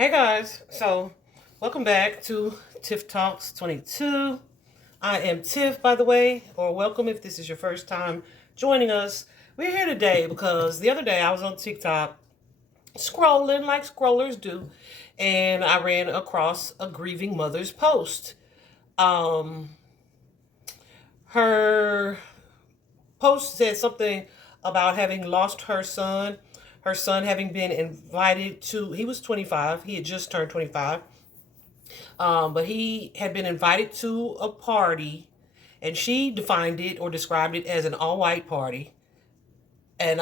Hey guys, so welcome back to Tiff Talks 22. I am Tiff, by the way, or welcome if this is your first time joining us. We're here today because the other day I was on TikTok scrolling like scrollers do, and I ran across a grieving mother's post. Um, her post said something about having lost her son having been invited to, he was 25, he had just turned 25. But he had been invited to a party, and she defined it or described it as an all-white party. And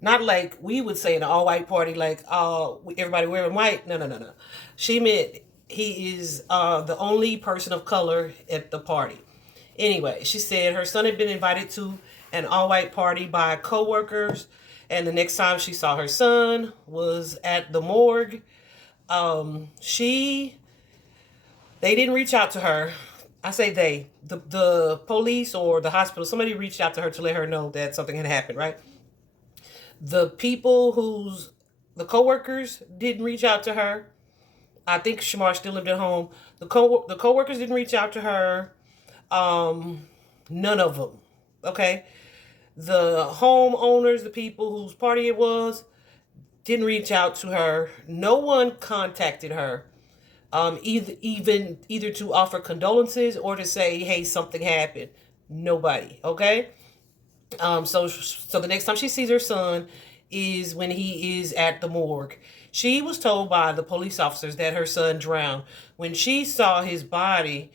not like we would say an all-white party, like everybody wearing white. No, no, no, no. She meant he is the only person of color at the party. Anyway, she said her son had been invited to an all-white party by coworkers, and the next time she saw her son was at the morgue. She They didn't reach out to her. I say the police or the hospital, somebody reached out to her to let her know that something had happened, right? The people the coworkers didn't reach out to her. I think Shamar still lived at home. The coworkers didn't reach out to her. None of them. Okay. The homeowners, the people whose party it was, didn't reach out to her. No one contacted her. Either to offer condolences or to say, hey, something happened. Nobody. Okay. So the next time she sees her son is when he is at the morgue. She was told by the police officers that her son drowned. When she saw his body,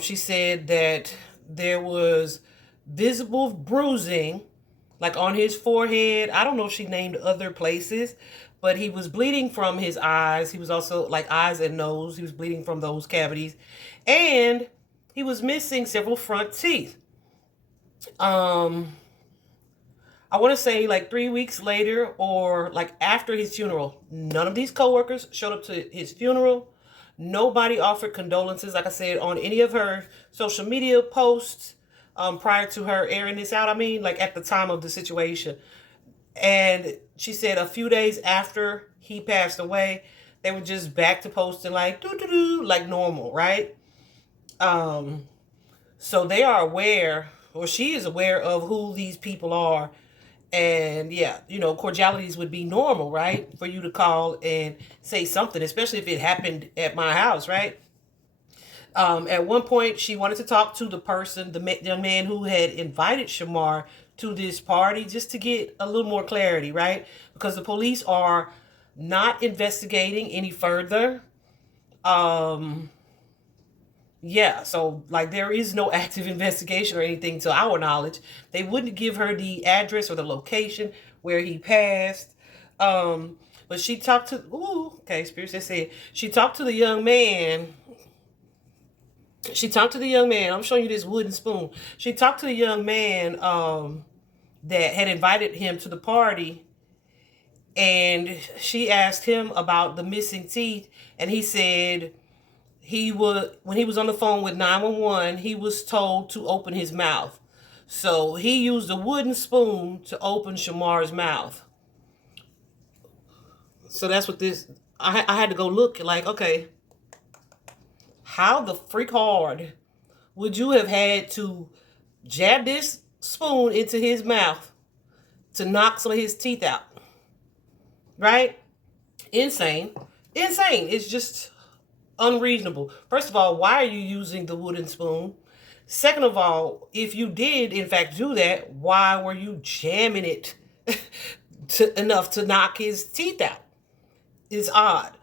she said that there was visible bruising, like on his forehead. I don't know if she named other places, but he was bleeding from his eyes. He was also like eyes and nose. He was bleeding from those cavities, and he was missing several front teeth. I want to say like 3 weeks later or like after his funeral, none of these coworkers showed up to his funeral. Nobody offered condolences, like I said, on any of her social media posts prior to her airing this out. I mean, like at the time of the situation. And she said a few days after he passed away, they were just back to posting like doo doo doo, like normal, right? So they are aware, or she is aware of who these people are. And yeah, cordialities would be normal, right? For you to call and say something, especially if it happened at my house, right? At one point, she wanted to talk to the young man who had invited Shamar to this party, just to get a little more clarity, right? Because the police are not investigating any further. Yeah, so like there is no active investigation or anything to our knowledge. They wouldn't give her the address or the location where he passed. But she talked to, Spirit said she talked to the young man. She talked to the young man. I'm showing you this wooden spoon. She talked to the young man that had invited him to the party, and she asked him about the missing teeth, and he said when he was on the phone with 911, he was told to open his mouth. So he used a wooden spoon to open Shamar's mouth. So that's what this. I had to go look like, okay, how the freak hard would you have had to jab this spoon into his mouth to knock some of his teeth out? Right? Insane. Insane. It's just unreasonable. First of all, why are you using the wooden spoon? Second of all, if you did in fact do that, why were you jamming it enough to knock his teeth out? It's odd.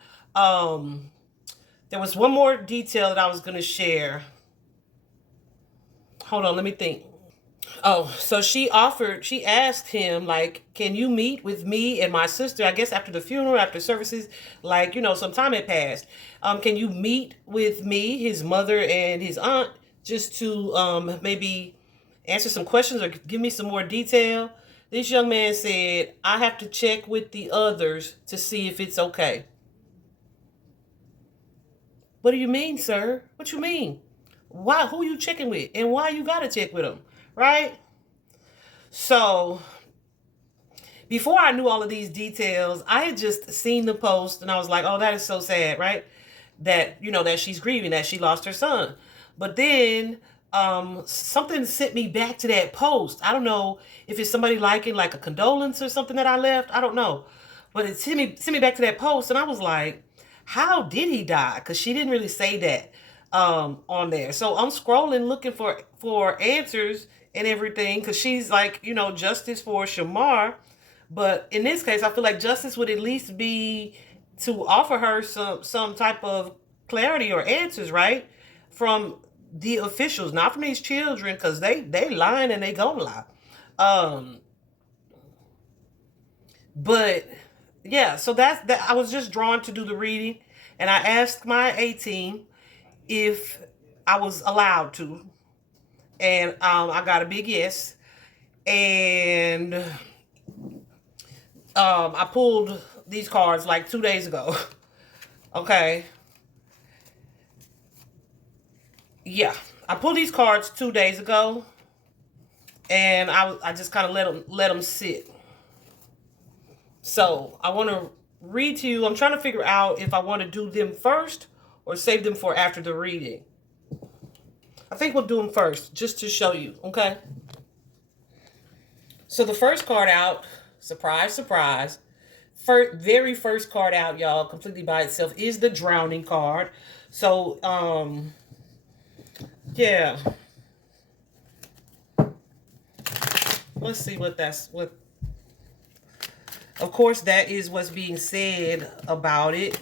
There was one more detail that I was going to share. Hold on, let me think. Oh, so she asked him, like, can you meet with me and my sister? I guess after the funeral, after services, like, some time had passed. Can you meet with me, his mother, and his aunt, just to maybe answer some questions or give me some more detail? This young man said, I have to check with the others to see if it's okay. What do you mean, sir? What you mean? Why? Who you checking with? And why you gotta check with them? Right? So before I knew all of these details, I had just seen the post and I was like, oh, that is so sad, right? That, you know, that she's grieving, that she lost her son. But then something sent me back to that post. I don't know if it's somebody liking like a condolence or something that I left. I don't know. But it sent me back to that post and I was like, how did he die? Because she didn't really say that on there. So I'm scrolling looking for answers and everything because she's like, you know, justice for Shamar. But in this case, I feel like justice would at least be to offer her some type of clarity or answers, right? From the officials, not from these children, because they lying and they gonna lie. Um, but yeah, so that's that. I was just drawn to do the reading, and I asked my A team if I was allowed to, and I got a big yes. And I pulled these cards like 2 days ago. Okay. Yeah. I pulled these cards 2 days ago and I just kind of let them sit. So I want to read to you. I'm trying to figure out if I want to do them first or save them for after the reading. I think we'll do them first just to show you. Okay. So the first card out, surprise, surprise. Very first card out, y'all, completely by itself is the drowning card. So, yeah. Let's see what that's what. Of course, that is what's being said about it.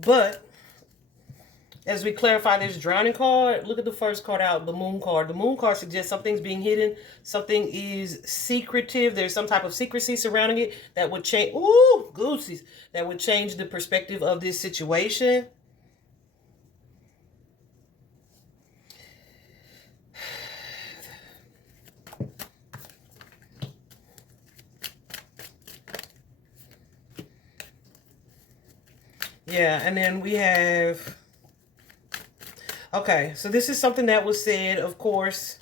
But as we clarify this drowning card, look at the first card out, the moon card. The moon card suggests something's being hidden. Something is secretive. There's some type of secrecy surrounding it that would change. Ooh, goosies. That would change the perspective of this situation. Yeah, and then we have... Okay, so this is something that was said, of course.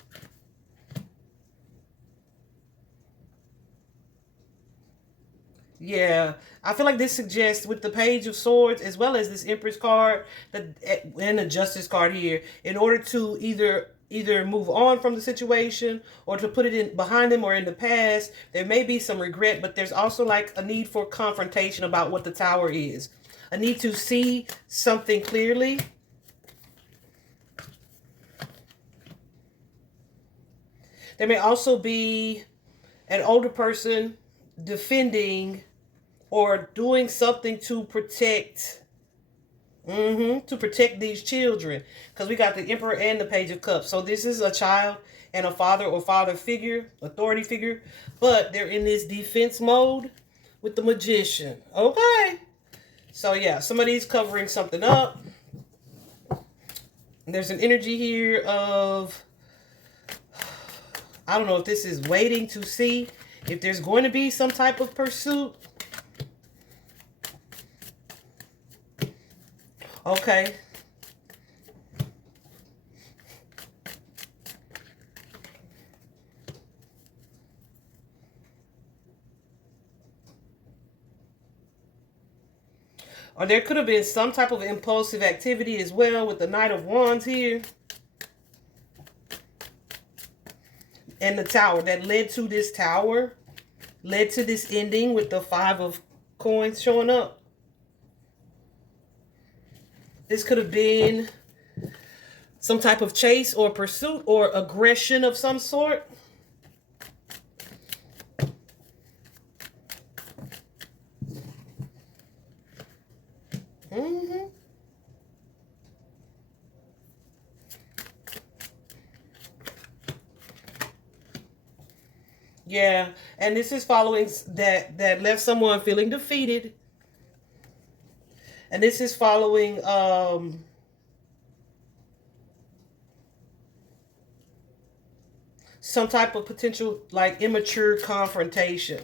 Yeah, I feel like this suggests with the Page of Swords as well as this Empress card that and the Justice card here, in order to either move on from the situation or to put it in behind them or in the past, there may be some regret, but there's also like a need for confrontation about what the Tower is. A need to see something clearly. There may also be an older person defending or doing something to protect these children, because we got the Emperor and the Page of Cups. So this is a child and a father or father figure, authority figure, but they're in this defense mode with the Magician. Okay, so yeah, somebody's covering something up. And there's an energy here of, I don't know if this is waiting to see if there's going to be some type of pursuit. Okay. Or there could have been some type of impulsive activity as well with the Knight of Wands here. And the Tower that led to this Tower, led to this ending with the Five of Coins showing up. This could have been some type of chase or pursuit or aggression of some sort. Yeah, and this is following that left someone feeling defeated. And this is following some type of potential like immature confrontation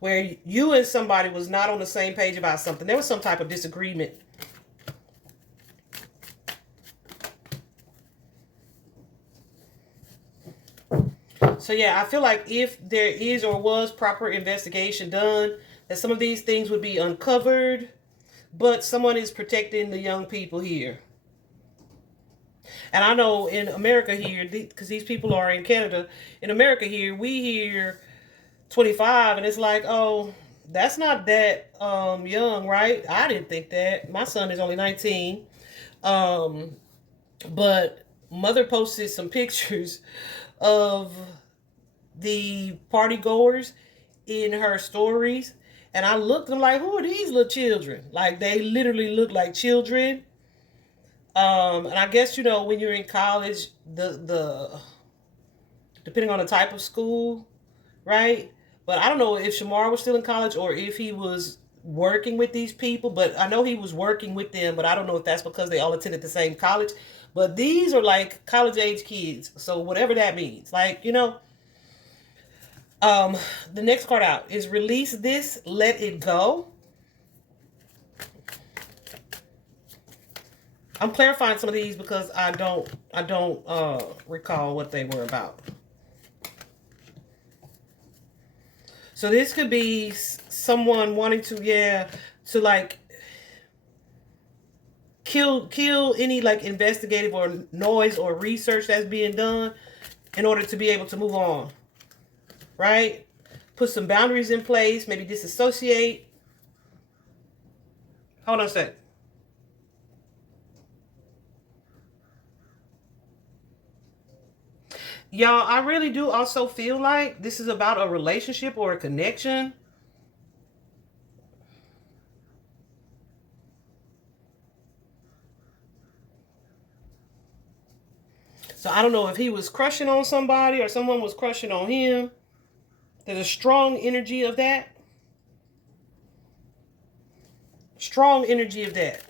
where you and somebody was not on the same page about something. There was some type of disagreement. So yeah, I feel like if there is or was proper investigation done, that some of these things would be uncovered, but someone is protecting the young people here. And I know in America here, because these people are in Canada, in America here, we hear 25 and it's like, oh, that's not that young, right? I didn't think that. My son is only 19. But mother posted some pictures of the party goers in her stories. And I looked and I'm like, who are these little children? Like they literally look like children. And I guess, you know, when you're in college, the depending on the type of school, right? But I don't know if Shamar was still in college or if he was working with these people, but I know he was working with them, but I don't know if that's because they all attended the same college. But these are like college age kids, so whatever that means. Like, you know, the next card out is release this, let it go. I'm clarifying some of these because I don't recall what they were about. So this could be someone wanting to, to like kill any like investigative or noise or research that's being done in order to be able to move on. Right? Put some boundaries in place, maybe disassociate. Hold on a sec. Y'all, I really do also feel like this is about a relationship or a connection. So I don't know if he was crushing on somebody or someone was crushing on him. There's a strong energy of that. Strong energy of that.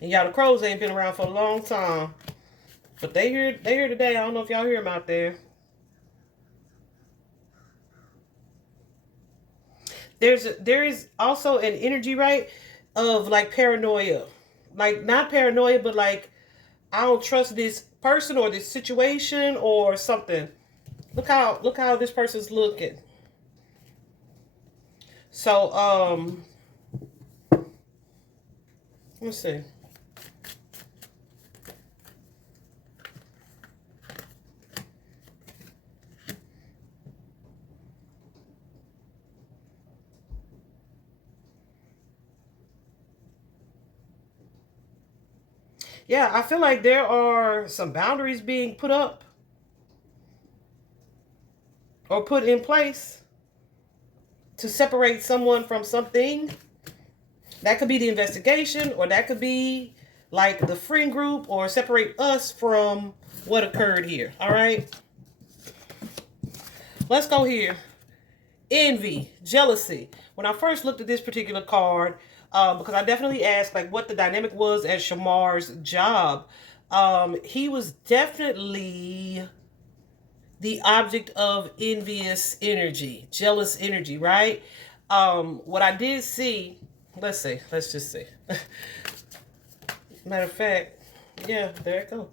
And y'all, the crows ain't been around for a long time. But they here today. I don't know if y'all hear them out there. There is also an energy, right, of like paranoia. Like not paranoia, but like I don't trust this person or this situation or something. Look how this person's looking. So let's see. Yeah, I feel like there are some boundaries being put up or put in place to separate someone from something. That could be the investigation, or that could be like the friend group, or separate us from what occurred here. All right. Let's go here. Envy, jealousy. When I first looked at this particular card, because I definitely asked like what the dynamic was at Shamar's job, he was definitely the object of envious energy, jealous energy, right? What I did see, let's just see. Matter of fact, yeah, there it goes.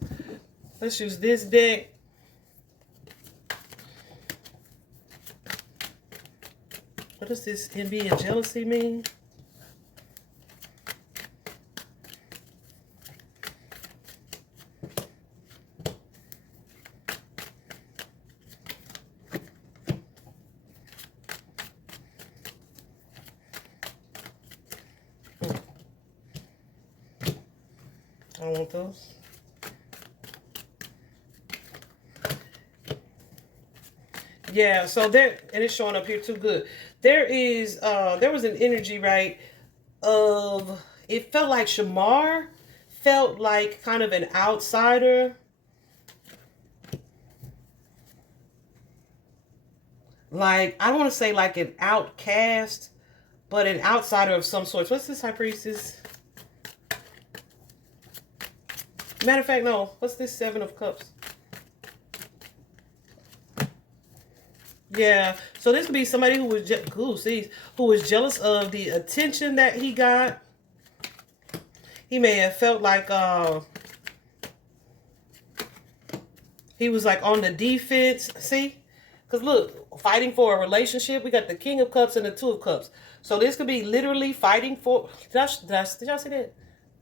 Let's use this deck. What does this envy and jealousy mean? I don't want those. Yeah, so there, and it's showing up here too. Good. There was an energy, right, of, it felt like Shamar felt like kind of an outsider. Like, I don't want to say like an outcast, but an outsider of some sort. What's this High Priestess? Matter of fact, no. What's this Seven of Cups? Yeah. So this could be somebody who was who was jealous of the attention that he got. He may have felt like he was like on the defense. See? Because look, fighting for a relationship. We got the King of Cups and the Two of Cups. So this could be literally fighting for... Did y'all see that?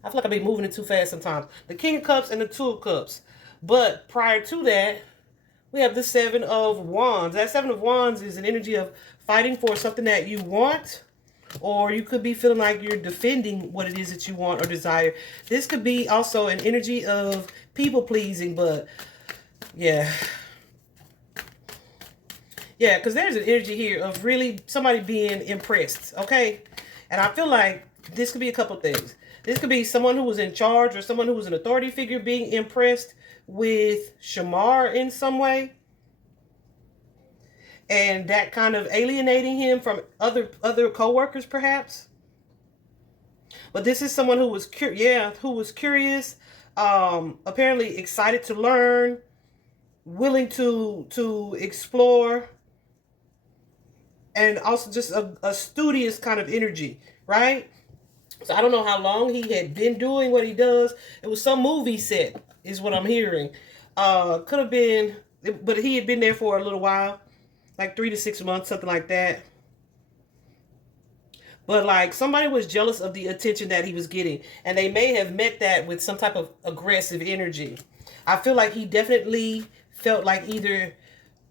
I feel like I've been moving it too fast sometimes. The King of Cups and the Two of Cups. But prior to that, we have the Seven of Wands. That Seven of Wands is an energy of fighting for something that you want. Or you could be feeling like you're defending what it is that you want or desire. This could be also an energy of people pleasing. But yeah. Yeah, because there's an energy here of really somebody being impressed, okay? And I feel like this could be a couple things. This could be someone who was in charge or someone who was an authority figure being impressed with Shamar in some way. And that kind of alienating him from other co-workers, perhaps. But this is someone who was curious, apparently excited to learn, willing to explore. And also just a studious kind of energy, right? So I don't know how long he had been doing what he does. It was some movie set, is what I'm hearing. Could have been, but he had been there for a little while, like 3 to 6 months, something like that. But like somebody was jealous of the attention that he was getting, and they may have met that with some type of aggressive energy. I feel like he definitely felt like either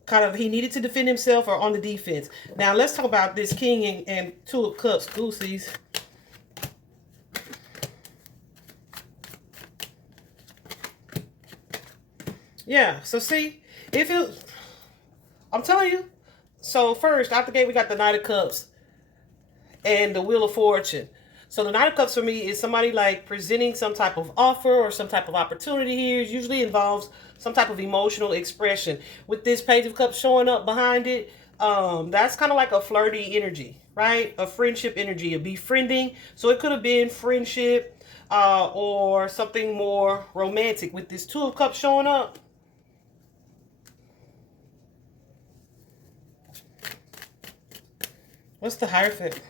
kind of he needed to defend himself or on the defense. Now let's talk about this King and Two of Cups, goosies. Yeah, so see, I'm telling you. So first, out the gate, we got the Knight of Cups and the Wheel of Fortune. So the Knight of Cups for me is somebody like presenting some type of offer or some type of opportunity here. It usually involves some type of emotional expression. With this Page of Cups showing up behind it, that's kind of like a flirty energy, right? A friendship energy, a befriending. So it could have been friendship or something more romantic. With this Two of Cups showing up, what's the Hierophant?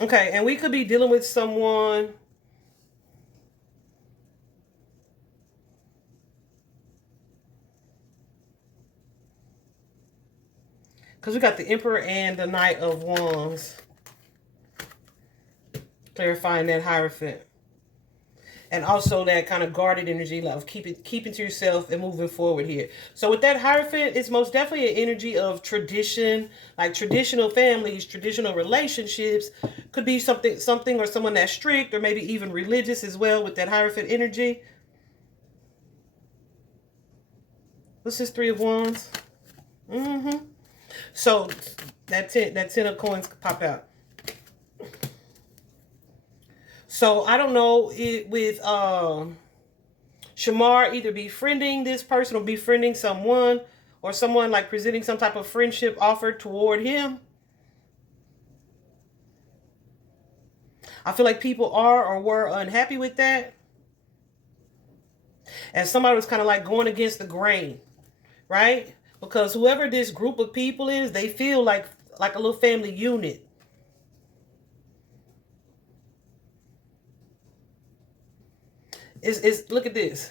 Okay, and we could be dealing with someone. Because we got the Emperor and the Knight of Wands. Clarifying that Hierophant. And also that kind of guarded energy of keeping to yourself and moving forward here. So with that Hierophant, it's most definitely an energy of tradition, like traditional families, traditional relationships. Could be something or someone that's strict or maybe even religious as well with that Hierophant energy. What's this Three of Wands? So that 10 of coins pop out. So I don't know with Shamar either befriending this person or befriending someone, or someone like presenting some type of friendship offer toward him. I feel like people are or were unhappy with that. And somebody was kind of like going against the grain, right? Because whoever this group of people is, they feel like a little family unit. Look at this.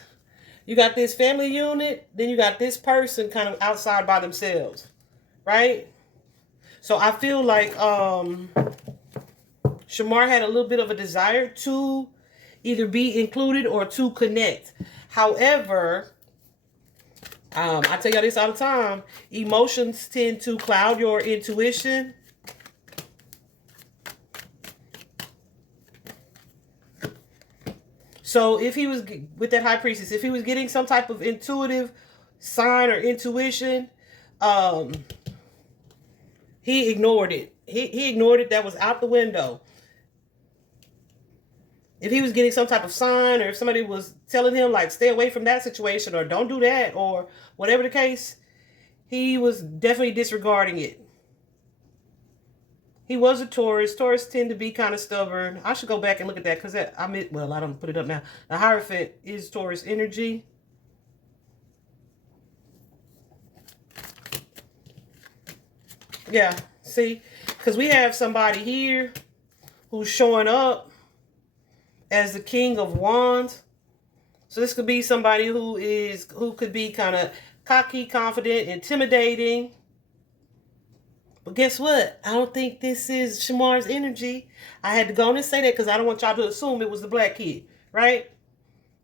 You got this family unit, then you got this person kind of outside by themselves, right? So I feel like Shamar had a little bit of a desire to either be included or to connect. However, I tell y'all this all the time, emotions tend to cloud your intuition. So if he was, with that High Priestess, if he was getting some type of intuitive sign or intuition, he ignored it. He ignored it. That was out the window. If he was getting some type of sign, or if somebody was telling him like stay away from that situation or don't do that or whatever the case, he was definitely disregarding it. He was a Taurus. Taurus tend to be kind of stubborn. I should go back and look at that because well, I don't put it up now. The Hierophant is Taurus energy. Yeah, see, because we have somebody here who's showing up as the King of Wands. So this could be somebody who could be kind of cocky, confident, intimidating. But guess what? I don't think this is Shamar's energy. I had to go on and say that because I don't want y'all to assume it was the black kid, right?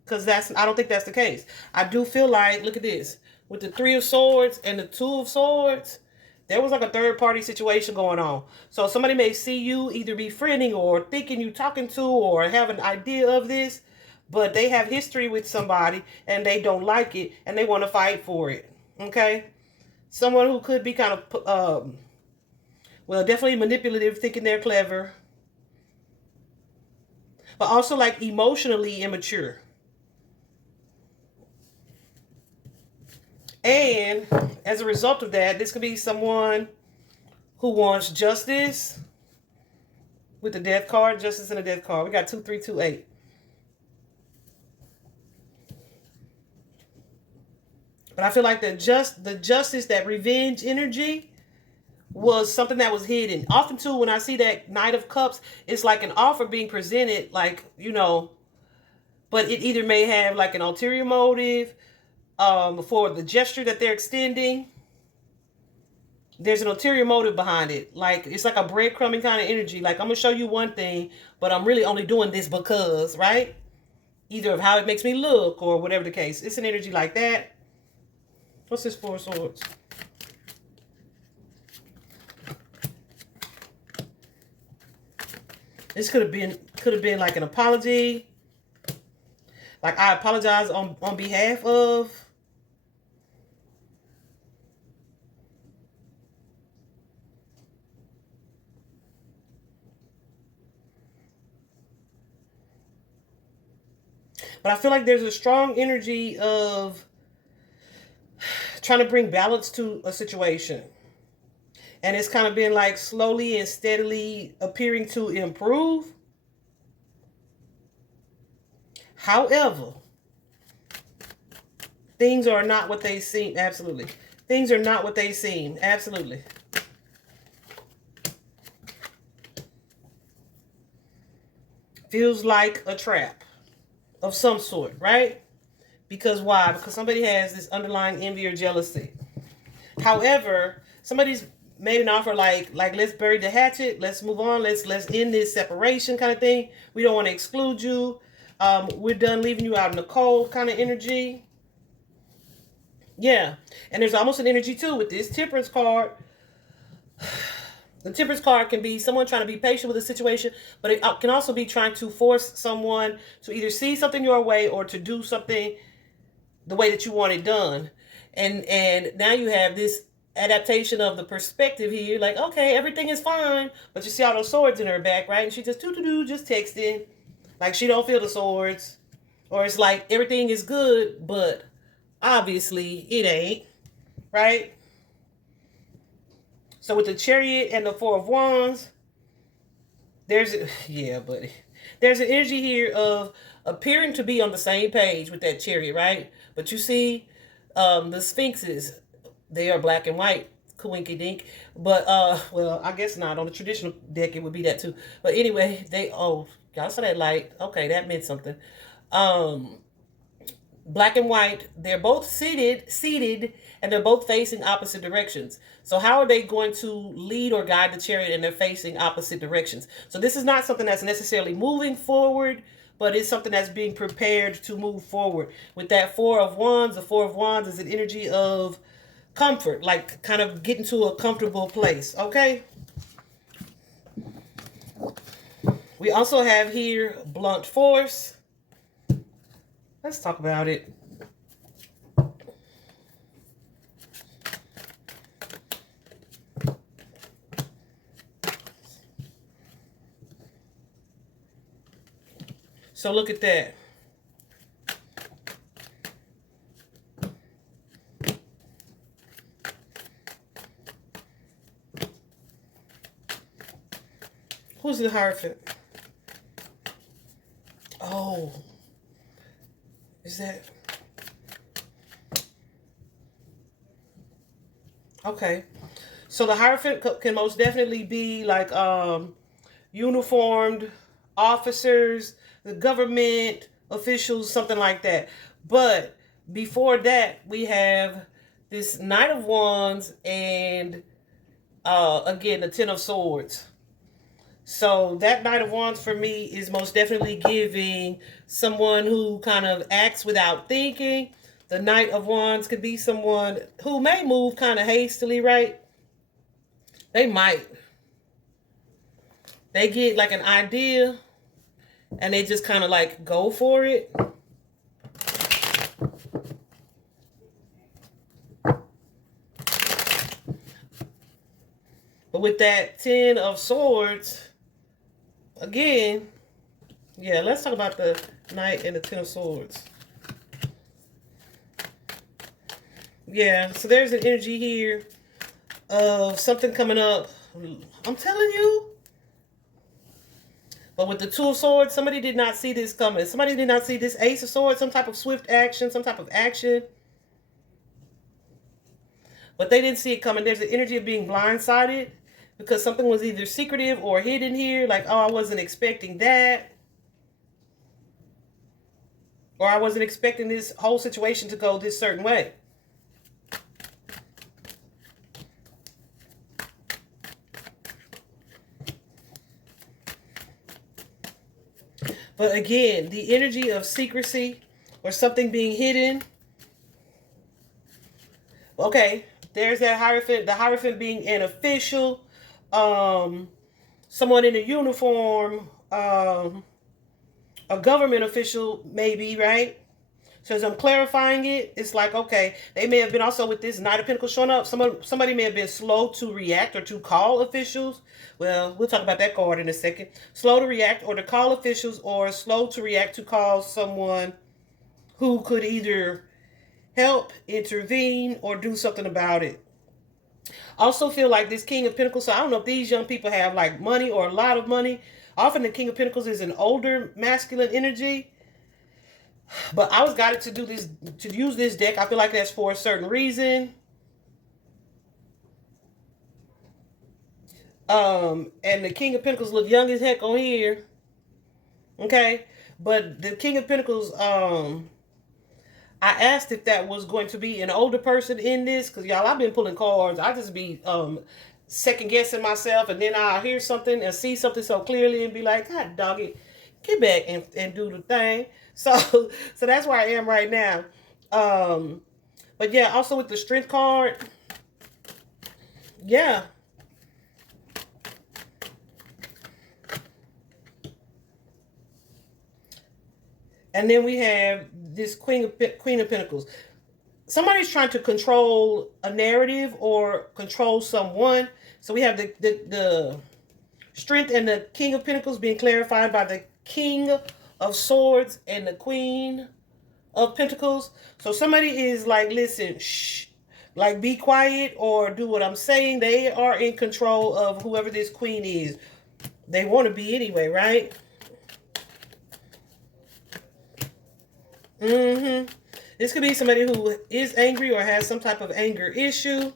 Because I don't think that's the case. I do feel like, look at this, with the 3 of Swords and the 2 of Swords, there was like a third party situation going on. So somebody may see you either befriending or thinking you talking to or have an idea of this, but they have history with somebody and they don't like it and they want to fight for it. Okay? Someone who could be kind of, well, definitely manipulative, thinking they're clever, but also like emotionally immature. And as a result of that, this could be someone who wants justice with the death card, justice and the death card. We got 2, 3, 2, 8. But I feel like the justice, that revenge energy was something that was hidden. Often too, when I see that Knight of Cups, it's like an offer being presented, like, but it either may have like an ulterior motive, for the gesture that they're extending. There's an ulterior motive behind it. Like, it's like a breadcrumbing kind of energy. Like, I'm going to show you one thing, but I'm really only doing this because, right? Either of how it makes me look or whatever the case. It's an energy like that. What's this 4 of Swords? This could have been like an apology. Like, I apologize on behalf of. But I feel like there's a strong energy of trying to bring balance to a situation. And it's kind of been like slowly and steadily appearing to improve. However, things are not what they seem. Absolutely. Things are not what they seem. Absolutely. Feels like a trap of some sort, right? Because why? Because somebody has this underlying envy or jealousy. However, somebody's made an offer like let's bury the hatchet, let's move on, let's end this separation kind of thing. We don't want to exclude you. We're done leaving you out in the cold kind of energy. Yeah. And there's almost an energy too with this Temperance card. The Temperance card can be someone trying to be patient with a situation, but it can also be trying to force someone to either see something your way or to do something the way that you want it done. And now you have this adaptation of the perspective here, like, okay, everything is fine, but you see all those swords in her back, right? And she just just texting, like she don't feel the swords, or it's like everything is good, but obviously it ain't, right? So with the Chariot and the 4 of Wands, yeah, buddy. There's an energy here of appearing to be on the same page with that Chariot, right? But you see, the Sphinxes, they are black and white, coinky dink. But well, I guess not. On the traditional deck, it would be that too. But anyway, y'all saw that light. Okay, that meant something. Black and white, they're both seated, and they're both facing opposite directions. So how are they going to lead or guide the Chariot, and they're facing opposite directions? So this is not something that's necessarily moving forward, but it's something that's being prepared to move forward. With that 4 of Wands, the 4 of Wands is an energy of comfort, like kind of getting to a comfortable place, okay? We also have here blunt force. Let's talk about it. So look at that. Who's the Hierophant? Oh. Is that... Okay. So the Hierophant can most definitely be like uniformed officers, the government officials, something like that. But before that, we have this Knight of Wands and again the Ten of Swords. So that Knight of Wands for me is most definitely giving someone who kind of acts without thinking. The Knight of Wands could be someone who may move kind of hastily, right? They might. They get like an idea and they just kind of like go for it. But with that Ten of Swords, again, yeah, let's talk about the Knight and the Ten of Swords. Yeah, so there's an energy here of something coming up. I'm telling you. But with the Two of Swords, somebody did not see this coming. Somebody did not see this Ace of Swords, some type of swift action, some type of action. But they didn't see it coming. There's an energy of being blindsided because something was either secretive or hidden here. Like, oh, I wasn't expecting that. Or I wasn't expecting this whole situation to go this certain way. But again, the energy of secrecy or something being hidden. Okay, there's that Hierophant. The Hierophant being an official, someone in a uniform, a government official maybe, right? So as I'm clarifying it, it's like, okay, they may have been also with this Knight of Pentacles showing up. Somebody may have been slow to react or to call officials. Well, we'll talk about that card in a second. Slow to react or to call officials, or slow to react to call someone who could either help, intervene, or do something about it. Also feel like this King of Pentacles, so I don't know if these young people have like money or a lot of money. Often the King of Pentacles is an older masculine energy. But I was guided to do this, to use this deck. I feel like that's for a certain reason. And the King of Pentacles look young as heck on here. Okay. But the King of Pentacles, I asked if that was going to be an older person in this. Because, y'all, I've been pulling cards. I just be second guessing myself. And then I'll hear something and see something so clearly and be like, God dog it. Get back and do the thing. So that's where I am right now. But yeah, also with the Strength card. Yeah. And then we have this Queen of Pentacles. Somebody's trying to control a narrative or control someone. So we have the Strength and the King of Pentacles being clarified by the King of Swords and the Queen of Pentacles. So somebody is like, listen, shh, like be quiet or do what I'm saying. They are in control of whoever this queen is. They want to be anyway, right? This could be somebody who is angry or has some type of anger issue.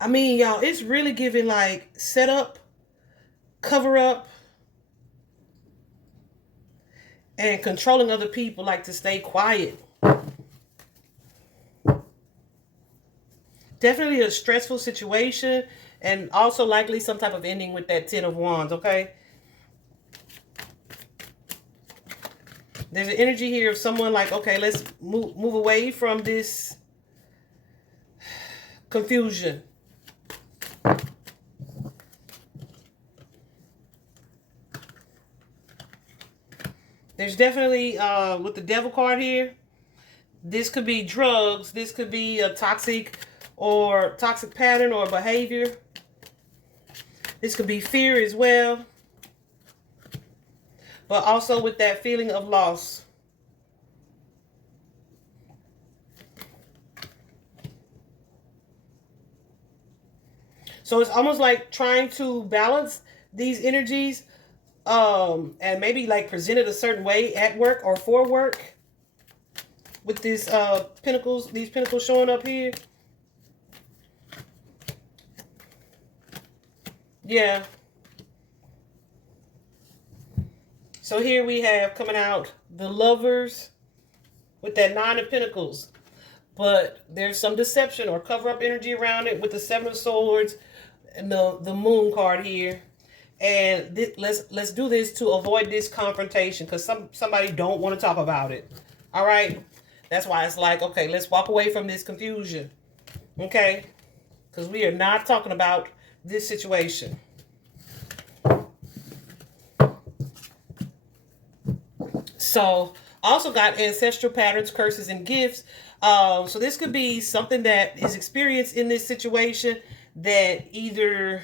I mean, y'all, it's really giving like setup, cover up, and controlling other people, like to stay quiet. Definitely a stressful situation, and also likely some type of ending with that Ten of Wands, okay? There's an energy here of someone like, okay, let's move away from this confusion. There's definitely, with the devil card here, this could be drugs. This could be a toxic pattern or behavior. This could be fear as well. But also with that feeling of loss. So it's almost like trying to balance these energies, and maybe like present it a certain way at work or for work. With these these pentacles showing up here. Yeah. So here we have coming out the Lovers with that Nine of Pentacles. But there's some deception or cover-up energy around it with the Seven of Swords and the Moon card here. And let's do this to avoid this confrontation, because somebody don't want to talk about it. All right? That's why it's like, okay, let's walk away from this confusion. Okay? Because we are not talking about this situation. So, also got ancestral patterns, curses, and gifts. So this could be something that is experienced in this situation that either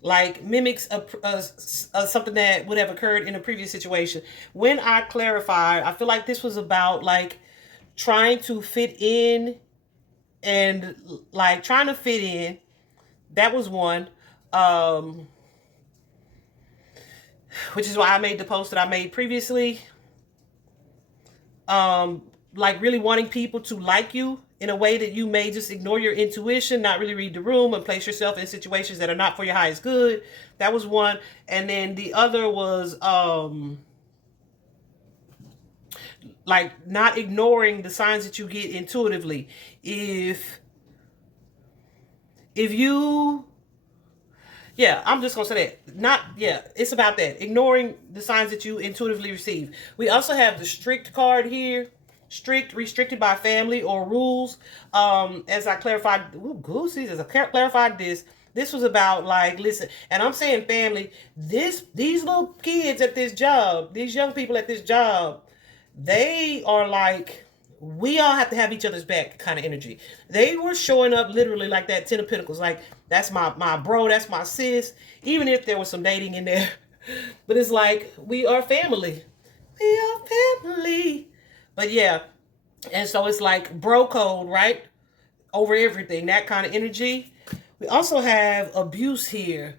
like mimics something that would have occurred in a previous situation. When I clarified, I feel like this was about like trying to fit in and like trying to fit in. That was one. Which is why I made the post that I made previously. Like really wanting people to like you in a way that you may just ignore your intuition, not really read the room, and place yourself in situations that are not for your highest good. That was one. And then the other was like not ignoring the signs that you get intuitively. If you, yeah, I'm just going to say that. It's about that. Ignoring the signs that you intuitively receive. We also have the strict card here. Strict, restricted by family or rules. As I clarified, as I clarified this was about like, listen, and I'm saying family, these little kids at this job, these young people at this job, they are like, we all have to have each other's back kind of energy. They were showing up literally like that Ten of Pentacles, like that's my bro, that's my sis, even if there was some dating in there. But it's like, we are family. We are family. But yeah, and so it's like bro code, right? Over everything, that kind of energy. We also have abuse here.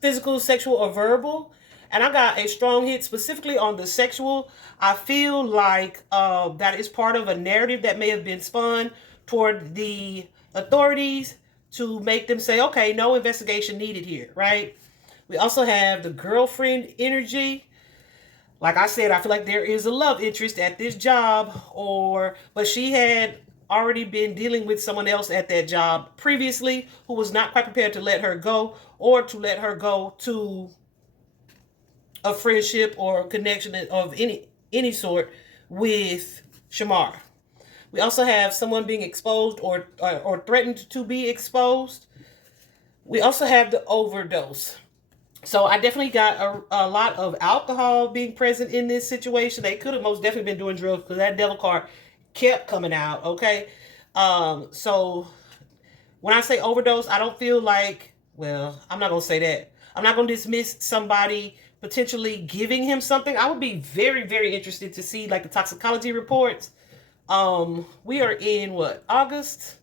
Physical, sexual, or verbal. And I got a strong hit specifically on the sexual. I feel like that is part of a narrative that may have been spun toward the authorities to make them say, okay, no investigation needed here, right? We also have the girlfriend energy. Like I said, I feel like there is a love interest at this job, but she had already been dealing with someone else at that job previously who was not quite prepared to let her go, or to let her go to a friendship or connection of any sort with SHAMAR. We also have someone being exposed or threatened to be exposed. We also have the overdose. So I definitely got a lot of alcohol being present in this situation. They could have most definitely been doing drugs, because that devil card kept coming out, okay? So when I say overdose, I don't feel like, well, I'm not going to say that. I'm not going to dismiss somebody potentially giving him something. I would be very, very interested to see like the toxicology reports. We are in what? August?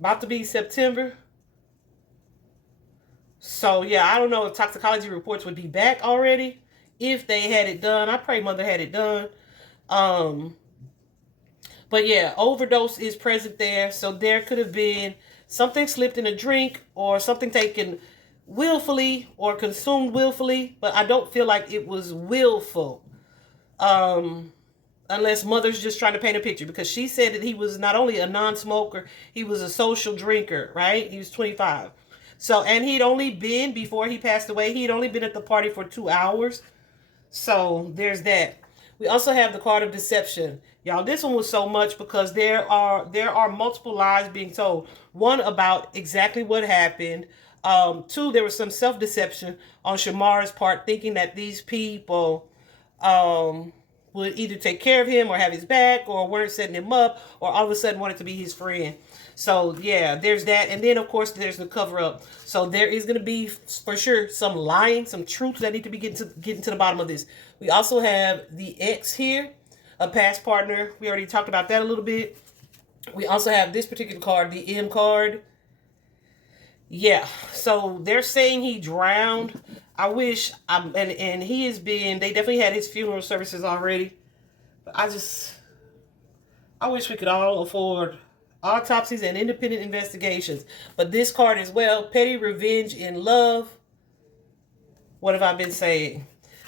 About to be September. So yeah, I don't know if toxicology reports would be back already. If they had it done, I pray mother had it done. But yeah, overdose is present there. So there could have been something slipped in a drink, or something taken willfully or consumed willfully, but I don't feel like it was willful. Unless mother's just trying to paint a picture, because she said that he was not only a non-smoker, he was a social drinker, right? He was 25. So, and he'd only been, before he passed away, he'd only been at the party for 2 hours. So there's that. We also have the card of deception. Y'all, this one was so much because there are multiple lies being told. One about exactly what happened. Two, there was some self-deception on Shamar's part, thinking that these people would either take care of him or have his back, or weren't setting him up, or all of a sudden wanted to be his friend. So yeah, there's that. And then of course there's the cover up. So there is going to be for sure some lying, some truths that need to be getting to the bottom of this. We also have the X here, a past partner. We already talked about that a little bit. We also have this particular card, the M card. Yeah, so they're saying he drowned. I wish, and he has been, they definitely had his funeral services already. But I wish we could all afford autopsies and independent investigations. But this card as well, petty revenge in love. What have I been saying?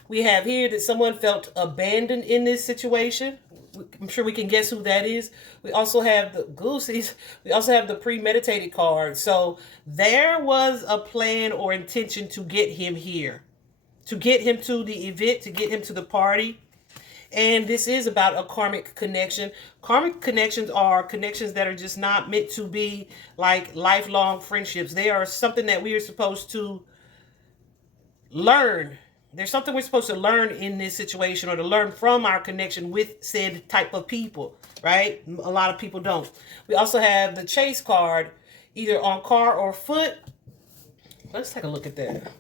We have here that someone felt abandoned in this situation. I'm sure we can guess who that is. We also have the goosies. We also have the premeditated card. So there was a plan or intention to get him here, to get him to the event, to get him to the party. And this is about a karmic connection. Karmic connections are connections that are just not meant to be like lifelong friendships. They are something that we are supposed to learn. There's something we're supposed to learn in this situation, or to learn from our connection with said type of people, right? A lot of people don't. We also have the chase card, either on car or foot. Let's take a look at that.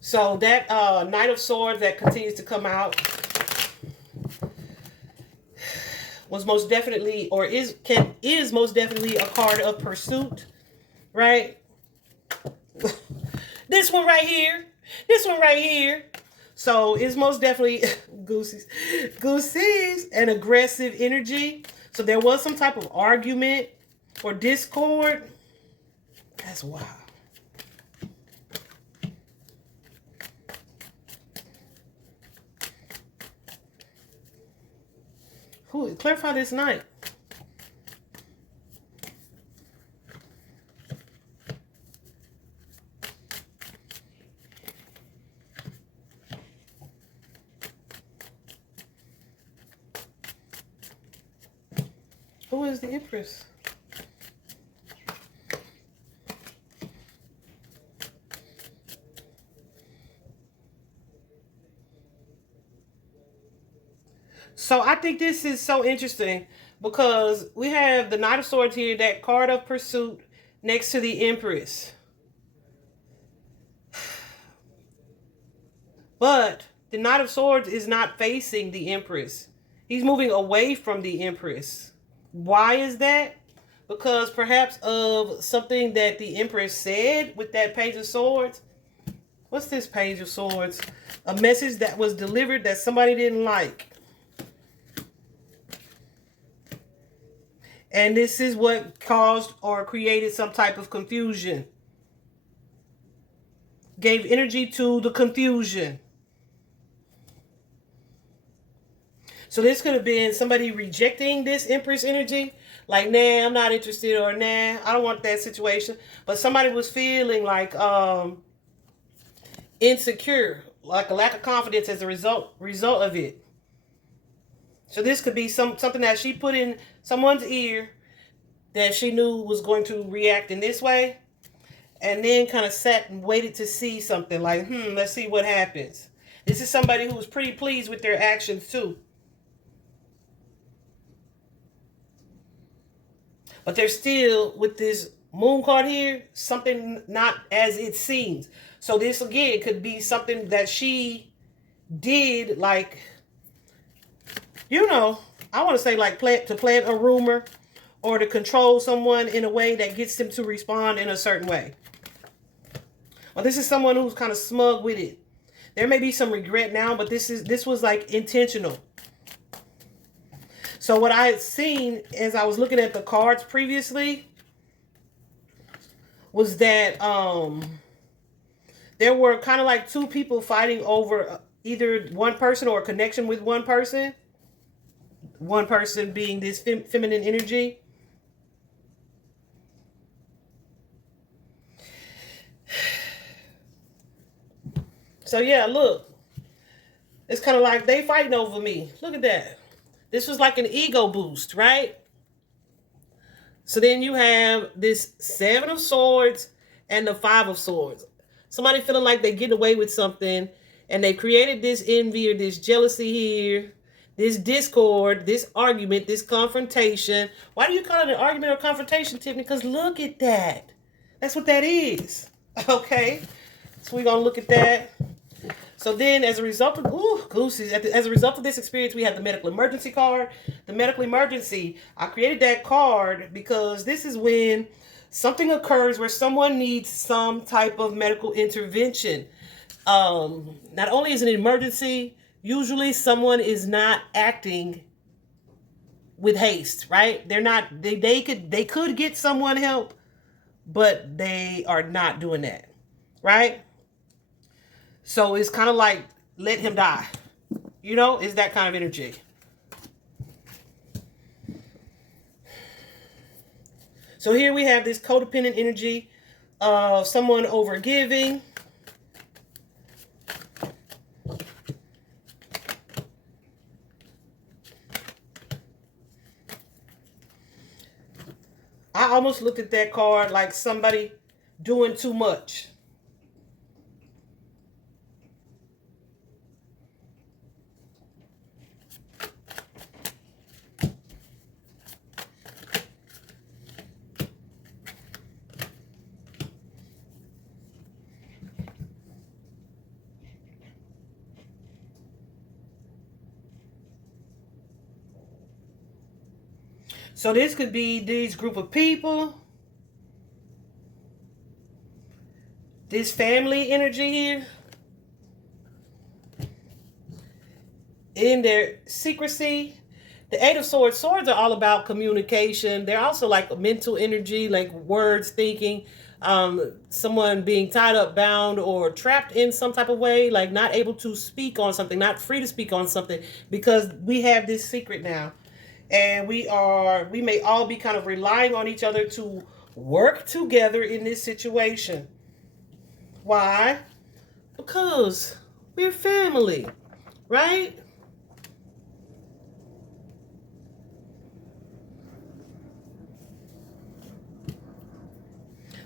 So that Knight of Swords that continues to come out was most definitely, or is most definitely a card of pursuit, right? This one right here. This one right here. So it's most definitely goosies, and aggressive energy. So there was some type of argument or discord. That's wild. Who clarify this night? Who is the Empress? So I think this is so interesting because we have the Knight of Swords here, that card of pursuit next to the Empress. But the Knight of Swords is not facing the Empress. He's moving away from the Empress. Why is that? Because perhaps of something that the Empress said with that Page of Swords. What's this Page of Swords? A message that was delivered that somebody didn't like. And this is what caused or created some type of confusion. Gave energy to the confusion. So this could have been somebody rejecting this Empress energy. Like, nah, I'm not interested, or nah, I don't want that situation. But somebody was feeling like insecure, like a lack of confidence as a result of it. So this could be something that she put in someone's ear that she knew was going to react in this way. And then kind of sat and waited to see something like, let's see what happens. This is somebody who was pretty pleased with their actions too. But there's still, with this Moon card here, something not as it seems. So this, again, could be something that she did, like, you know, I want to say like plant a rumor, or to control someone in a way that gets them to respond in a certain way. Well, this is someone who's kind of smug with it. There may be some regret now, but this was like intentional. So what I had seen as I was looking at the cards previously was that there were kind of like two people fighting over either one person or a connection with one person. One person being this feminine energy. So yeah, look. It's kind of like they fighting over me. Look at that. This was like an ego boost, right? So then you have this Seven of Swords and the Five of Swords. Somebody feeling like they get away with something, and they created this envy or this jealousy here, this discord, this argument, this confrontation. Why do you call it an argument or confrontation, Tiffany? Because look at that. That's what that is. Okay? So we're going to look at that. So then, as a result of as a result of this experience, we have the medical emergency card. The medical emergency, I created that card because this is when something occurs where someone needs some type of medical intervention. Not only is it an emergency, usually someone is not acting with haste, right? They're not. They could get someone help, but they are not doing that, right? So it's kind of like, let him die. You know, it's that kind of energy. So here we have this codependent energy of someone overgiving. I almost looked at that card like somebody doing too much. So this could be these group of people, this family energy here, in their secrecy. The Eight of Swords. Swords are all about communication. They're also like a mental energy, like words, thinking, someone being tied up, bound, or trapped in some type of way, like not able to speak on something, not free to speak on something, because we have this secret now. And we may all be kind of relying on each other to work together in this situation. Why? Because we're family, right?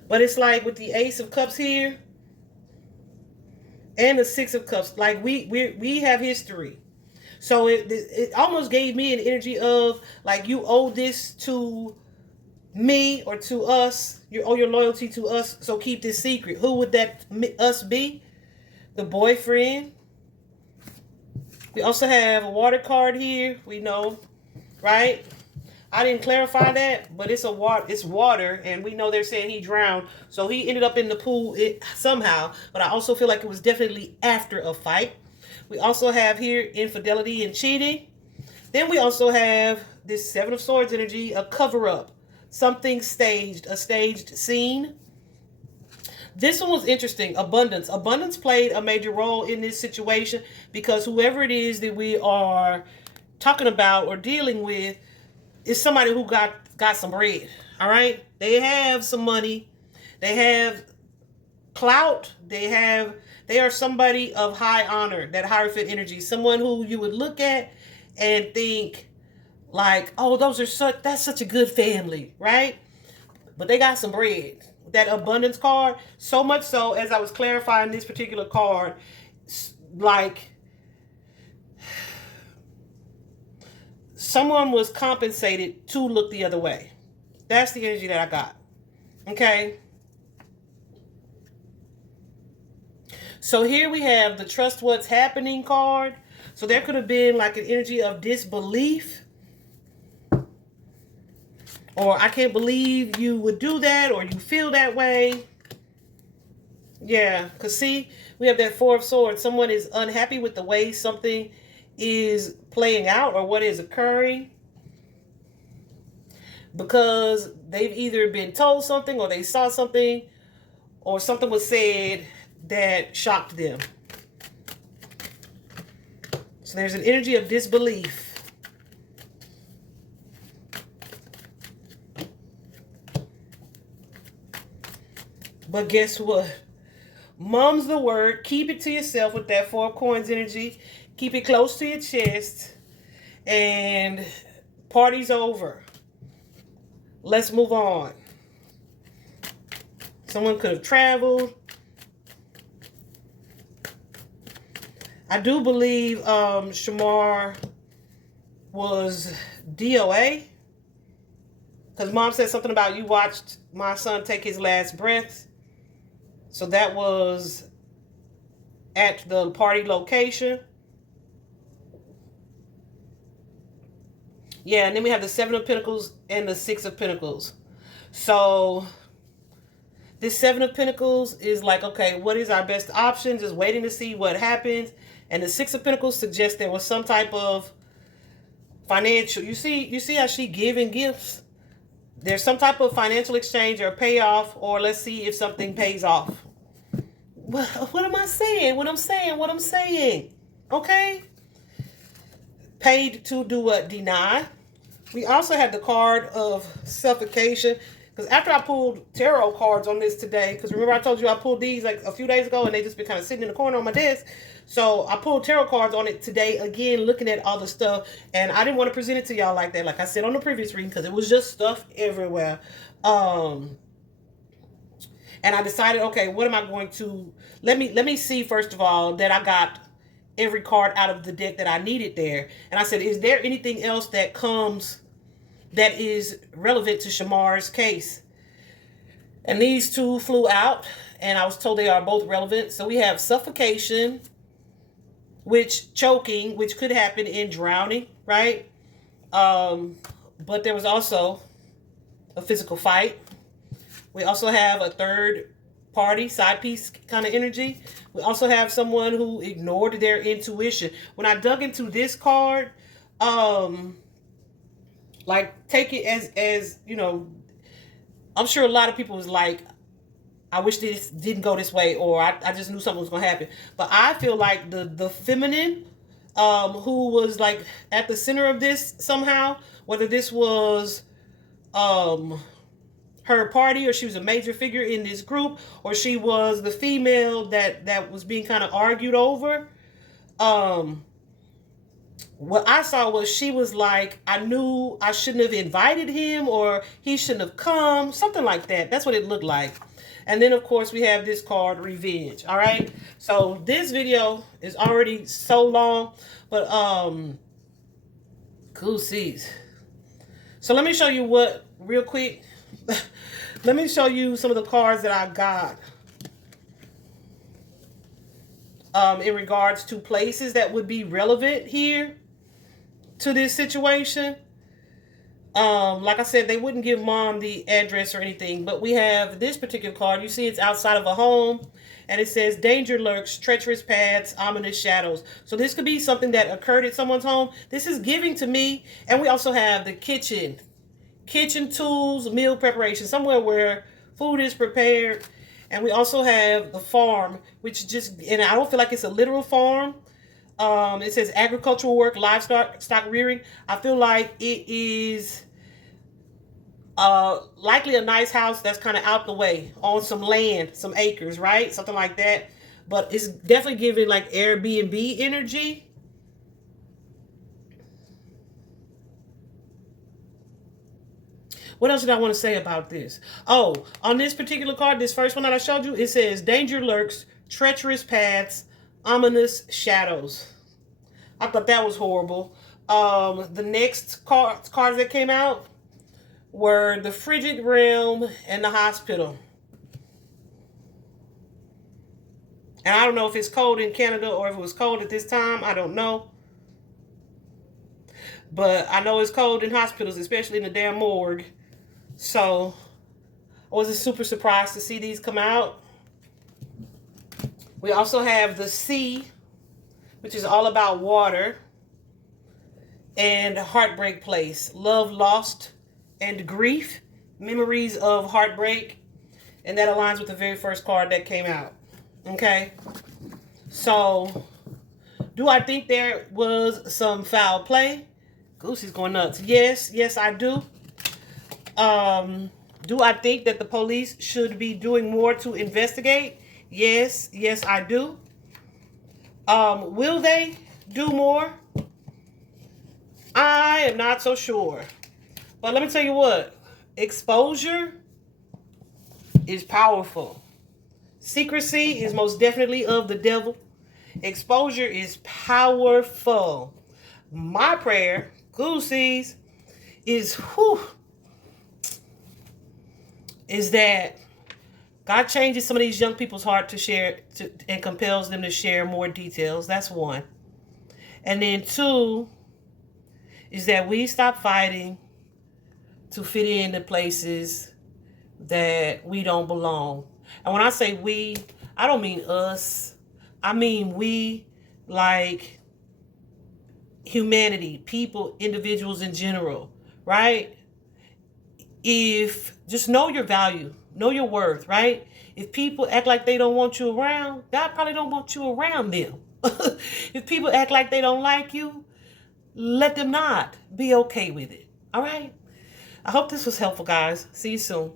But it's like with the Ace of Cups here and the Six of Cups, like we have history. So it almost gave me an energy of like, you owe this to me or to us. You owe your loyalty to us. So keep this secret. Who would that us be? The boyfriend. We also have a water card here. We know, right? I didn't clarify that, but it's water, and we know they're saying he drowned. So he ended up in the pool somehow. But I also feel like it was definitely after a fight. We also have here infidelity and cheating. Then we also have this Seven of Swords energy, a cover-up. Something staged, a staged scene. This one was interesting. Abundance. Abundance played a major role in this situation because whoever it is that we are talking about or dealing with is somebody who got some bread. All right? They have some money. They have clout. They are somebody of high honor, that Hierophant energy. Someone who you would look at and think like, oh, that's such a good family, right? But they got some bread. That abundance card, so much so, as I was clarifying this particular card, like someone was compensated to look the other way. That's the energy that I got. Okay? So here we have the Trust What's Happening card. So there could have been like an energy of disbelief. Or I can't believe you would do that, or you feel that way. Yeah, because see, we have that Four of Swords. Someone is unhappy with the way something is playing out or what is occurring. Because they've either been told something or they saw something or something was said that shocked them. So there's an energy of disbelief. But guess what? Mum's the word. Keep it to yourself with that Four of Coins energy. Keep it close to your chest. And party's over. Let's move on. Someone could have traveled. I do believe Shamar was DOA. Because mom said something about you watched my son take his last breath. So that was at the party location. Yeah, and then we have the 7 of Pentacles and the 6 of Pentacles. So this 7 of Pentacles is like, okay, what is our best option? Just waiting to see what happens. And the 6 of Pentacles suggests there was some type of financial. You see how she giving gifts? There's some type of financial exchange or payoff, or let's see if something pays off. What am I saying? What I'm saying. Okay? Paid to do what? Deny. We also had the card of suffocation. Because after I pulled tarot cards on this today, because remember I told you I pulled these like a few days ago and they just been kind of sitting in the corner on my desk. So I pulled tarot cards on it today, again, looking at all the stuff. And I didn't want to present it to y'all like that, like I said on the previous reading, because it was just stuff everywhere. And I decided, okay, what am I going to... Let me see, first of all, that I got every card out of the deck that I needed there. And I said, is there anything else that comes that is relevant to Shamar's case? And these two flew out, and I was told they are both relevant. So we have suffocation, choking, which could happen in drowning, right? But there was also a physical fight. We also have a third party, side piece kind of energy. We also have someone who ignored their intuition. When I dug into this card, like, take it as you know, I'm sure a lot of people was like, I wish this didn't go this way, or I just knew something was going to happen. But I feel like the feminine, who was like at the center of this somehow, whether this was her party, or she was a major figure in this group, or she was the female that was being kind of argued over. What I saw was she was like, I knew I shouldn't have invited him, or he shouldn't have come, something like that. That's what it looked like. And then, of course, we have this card, Revenge. All right. So this video is already so long, but cool seeds. So let me show you what, real quick. Let me show you some of the cards that I got in regards to places that would be relevant here to this situation. Like I said, they wouldn't give mom the address or anything, but we have this particular card. You see it's outside of a home, and it says danger lurks, treacherous paths, ominous shadows. So this could be something that occurred at someone's home. This is giving to me. And we also have the kitchen tools, meal preparation, somewhere where food is prepared. And we also have the farm, which just, and I don't feel like it's a literal farm. It says agricultural work, livestock, stock rearing. I feel like it is likely a nice house that's kind of out the way on some land, some acres, right? Something like that. But it's definitely giving like Airbnb energy. What else did I want to say about this? Oh, on this particular card, this first one that I showed you, it says danger lurks, treacherous paths, ominous shadows. I thought that was horrible. The next cards that came out were the frigid realm and the hospital. And I don't know if it's cold in Canada or if it was cold at this time. I don't know. But I know it's cold in hospitals, especially in the damn morgue. So I wasn't super surprised to see these come out. We also have the sea, which is all about water, and heartbreak place, love lost and grief, memories of heartbreak. And that aligns with the very first card that came out. Okay. So do I think there was some foul play? Goosey's going nuts. Yes, I do. Do I think that the police should be doing more to investigate? Yes, I do. Will they do more? I am not so sure. But let me tell you what, exposure is powerful. Secrecy is most definitely of the devil. Exposure is powerful. My prayer, Goosies, is that God changes some of these young people's heart to share and compels them to share more details. That's one. And then two is that we stop fighting to fit in the places that we don't belong. And when I say we, I don't mean us. I mean we, like humanity, people, individuals in general, right? If just know your value, know your worth, right? If people act like they don't want you around, God probably don't want you around them. If people act like they don't like you, let them not. Be okay with it. All right? I hope this was helpful, guys. See you soon.